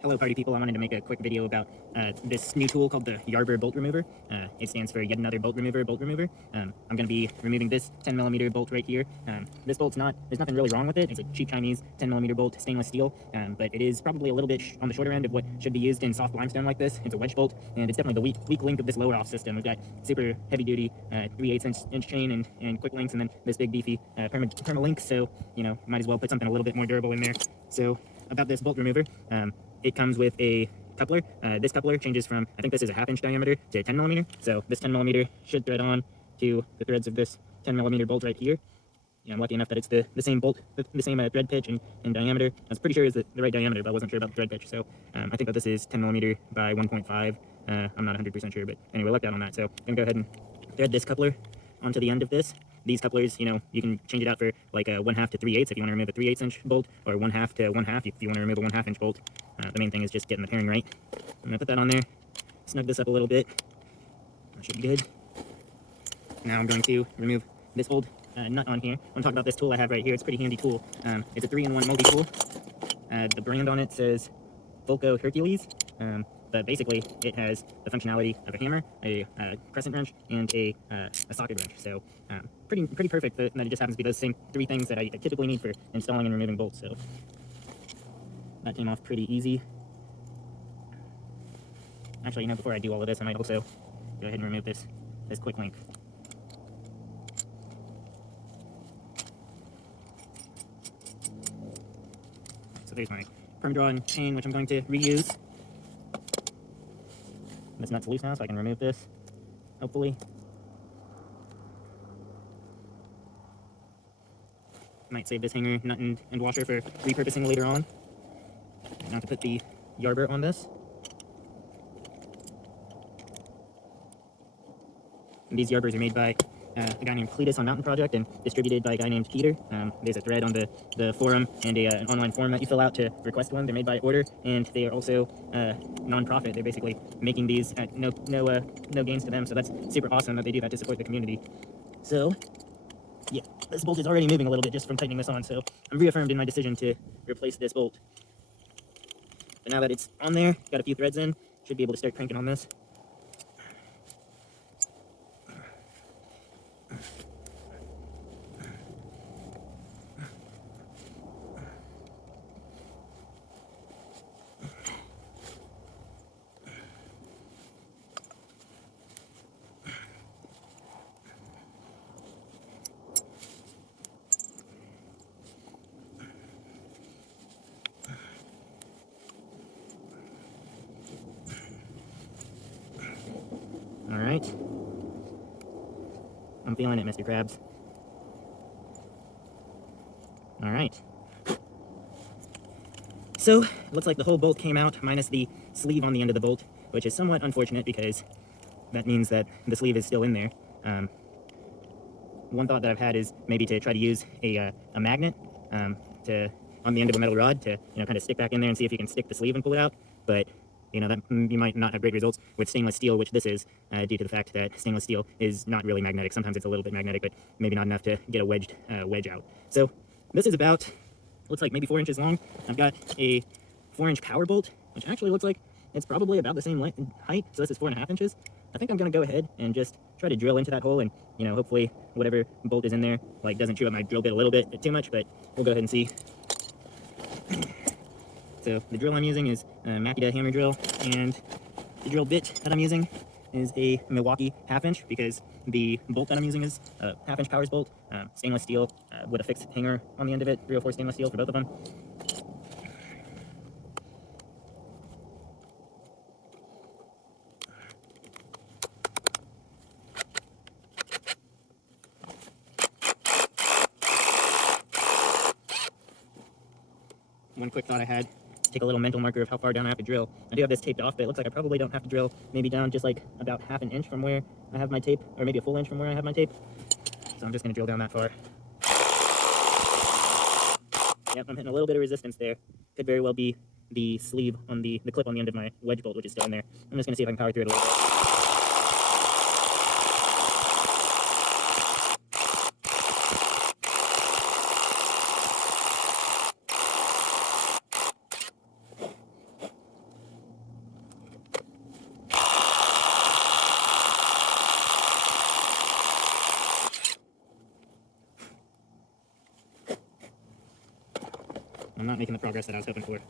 Hello party people, I wanted to make a quick video about this new tool called the YABR bolt remover. It stands for yet another bolt remover. I'm going to be removing this 10mm bolt right here. This bolt's there's nothing really wrong with it. It's a cheap Chinese 10mm bolt, stainless steel, but it is probably a little bit on the shorter end of what should be used in soft limestone like this. It's a wedge bolt, and it's definitely the weak link of this lower off system. We've got super heavy duty 3/8 inch chain and quick links, and then this big beefy perma link, so might as well put something a little bit more durable in there. So about this bolt remover, it comes with a coupler. This coupler changes from, I think this is a 1/2 inch diameter to 10mm. So this 10mm should thread on to the threads of this 10mm bolt right here. I'm lucky enough that it's the same bolt, the same thread pitch and diameter. I was pretty sure it's the right diameter, but I wasn't sure about the thread pitch. So I think that this is 10mm by 1.5. I'm not 100% sure, but anyway, lucked out on that. So I'm gonna go ahead and thread this coupler onto the end of this. These couplers, you can change it out for like a 1/2 to 3/8 if you want to remove a 3/8 inch bolt, or 1/2 to 1/2 if you want to remove a 1/2 inch bolt. The main thing is just getting the pairing right. I'm gonna put that on there, snug this up a little bit. That should be good. Now I'm going to remove this old nut on here. I'm gonna talk about this tool I have right here. It's a pretty handy tool. It's a 3-in-1 multi-tool. The brand on it says Volco Hercules. But basically, it has the functionality of a hammer, a crescent wrench, and a socket wrench. So pretty perfect that it just happens to be those same 3 things that I typically need for installing and removing bolts. So that came off pretty easy. Actually, before I do all of this, I might also go ahead and remove this quick link. So there's my perm draw and chain, which I'm going to reuse. This nut's loose now, so I can remove this, hopefully. Might save this hanger, nut, and washer for repurposing later on. Now to put the YABR on this. And these YABRs are made by a guy named Cletus on Mountain Project and distributed by a guy named Peter. There's a thread on the forum and an online form that you fill out to request one. They're made by order, and they are also non-profit. They're basically making these at no gains to them, so that's super awesome that they do that to support the community. So yeah, this bolt is already moving a little bit just from tightening this on, so I'm reaffirmed in my decision to replace this bolt. But now that it's on there, got a few threads in, should be able to start cranking on this. All right. I'm feeling it, Mr. Krabs. All right. So, it looks like the whole bolt came out, minus the sleeve on the end of the bolt, which is somewhat unfortunate because that means that the sleeve is still in there. One thought that I've had is maybe to try to use a magnet on the end of a metal rod to kind of stick back in there and see if you can stick the sleeve and pull it out, but that you might not have great results with stainless steel, which this is, due to the fact that stainless steel is not really magnetic. Sometimes it's a little bit magnetic, but maybe not enough to get a wedge out. So this is about, looks like maybe 4 inches long. I've got a 4-inch power bolt, which actually looks like it's probably about the same height. So this is 4.5 inches. I think I'm gonna go ahead and just try to drill into that hole, and hopefully whatever bolt is in there doesn't chew up my drill bit a little bit too much, but we'll go ahead and see. So the drill I'm using is a Makita hammer drill, and the drill bit that I'm using is a Milwaukee 1/2 inch, because the bolt that I'm using is a 1/2 inch powers bolt, stainless steel with a fixed hanger on the end of it, 304 stainless steel for both of them. One quick thought I had, take a little mental marker of how far down I have to drill. I do have this taped off, but it looks like I probably don't have to drill maybe down just like about 1/2 inch from where I have my tape, or maybe a full inch from where I have my tape. So I'm just going to drill down that far. Yep, I'm hitting a little bit of resistance there. Could very well be the sleeve on the clip on the end of my wedge bolt, which is still in there. I'm just going to see if I can power through it a little bit. not making the progress that I was hoping for.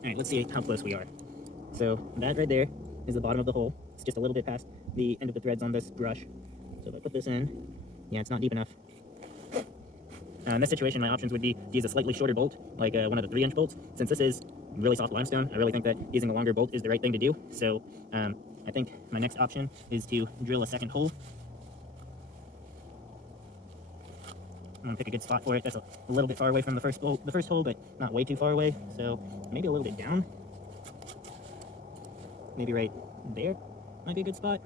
Alright, let's see how close we are. So that right there is the bottom of the hole. It's just a little bit past the end of the threads on this brush. So if I put this in, yeah, it's not deep enough. In this situation, my options would be to use a slightly shorter bolt, like one of the 3-inch bolts. Since this is really soft limestone, I really think that using a longer bolt is the right thing to do. So I think my next option is to drill a second hole. I'm gonna pick a good spot for it. That's a little bit far away from the first hole, but not way too far away. So maybe a little bit down. Maybe right there might be a good spot.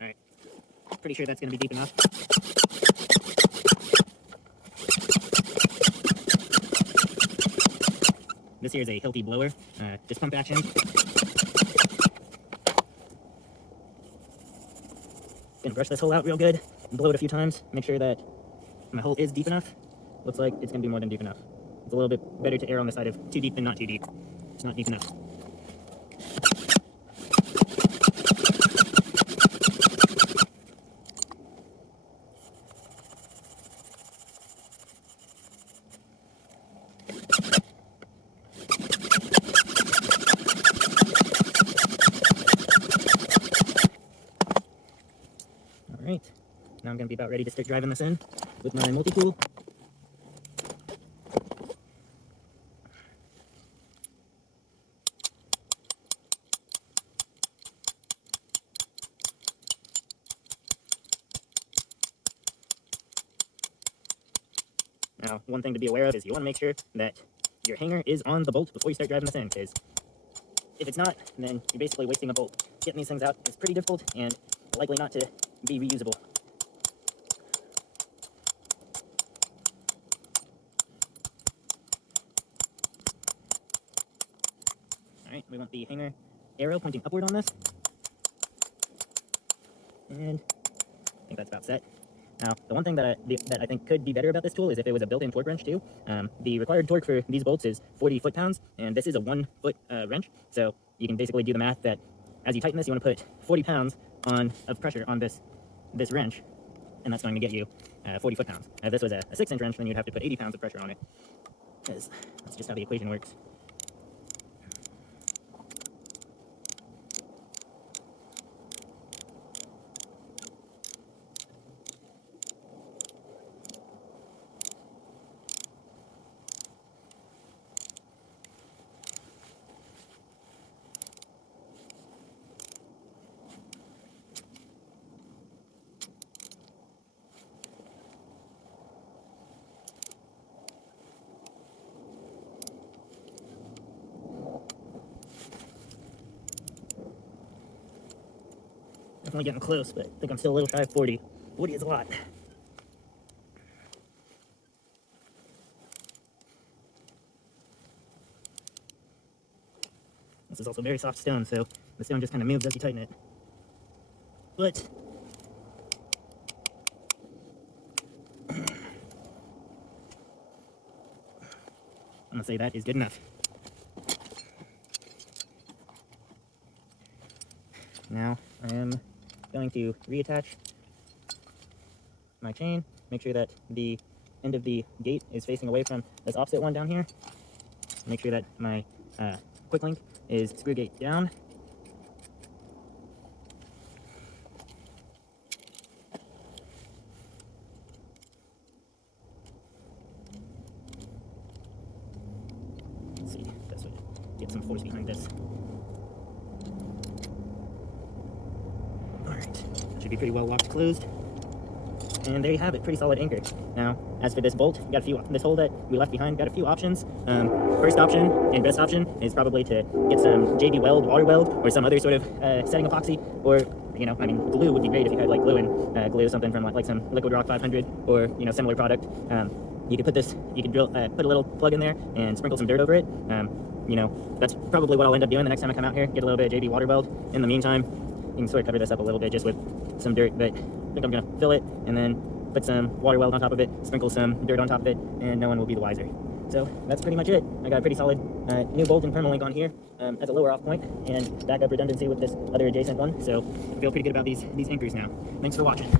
Alright, pretty sure that's going to be deep enough. This here is a Hilti blower, just pump action. Gonna brush this hole out real good, blow it a few times, make sure that my hole is deep enough. Looks like it's gonna be more than deep enough. It's a little bit better to err on the side of too deep than not too deep. It's not deep enough. Alright, now I'm going to be about ready to start driving this in with my multi-tool. Now, one thing to be aware of is you want to make sure that your hanger is on the bolt before you start driving this in, because if it's not, then you're basically wasting a bolt. Getting these things out is pretty difficult and likely not to be reusable. Alright, we want the hanger arrow pointing upward on this. And I think that's about set. Now, the one thing that I think could be better about this tool is if it was a built-in torque wrench too. The required torque for these bolts is 40 foot-pounds, and this is a 1-foot wrench. So you can basically do the math that as you tighten this, you want to put 40 pounds of pressure on this wrench, and that's going to get you 40 foot-pounds. If this was a 6-inch wrench, then you'd have to put 80 pounds of pressure on it, because that's just how the equation works. Definitely getting close, but I think I'm still a little shy of 40. 40 is a lot. This is also very soft stone, so the stone just kind of moves as you tighten it. But I'm gonna say that is good enough. Now I am going to reattach my chain, make sure that the end of the gate is facing away from this opposite one down here. Make sure that my quick link is screw gate down. Let's see, this way. force behind this. Alright, should be pretty well locked closed. And there you have it, pretty solid anchor. Now, as for this bolt, got a few, this hole that we left behind, got a few options. First option and best option is probably to get some JB weld, water weld, or some other sort of setting epoxy, or, you know, I mean, glue would be great if you had like glue and glue something from like some Liquid Rock 500 or, you know, similar product. You could put this, you could drill, put a little plug in there and sprinkle some dirt over it. You know, that's probably what I'll end up doing the next time I come out here, get a little bit of JB water weld. In the meantime, you can sort of cover this up a little bit just with some dirt, but I think I'm gonna fill it and then put some water weld on top of it, sprinkle some dirt on top of it, and no one will be the wiser. So that's pretty much it. I got a pretty solid new bolt and permalink on here as a lower off point and backup redundancy with this other adjacent one. So I feel pretty good about these anchors now. Thanks for watching.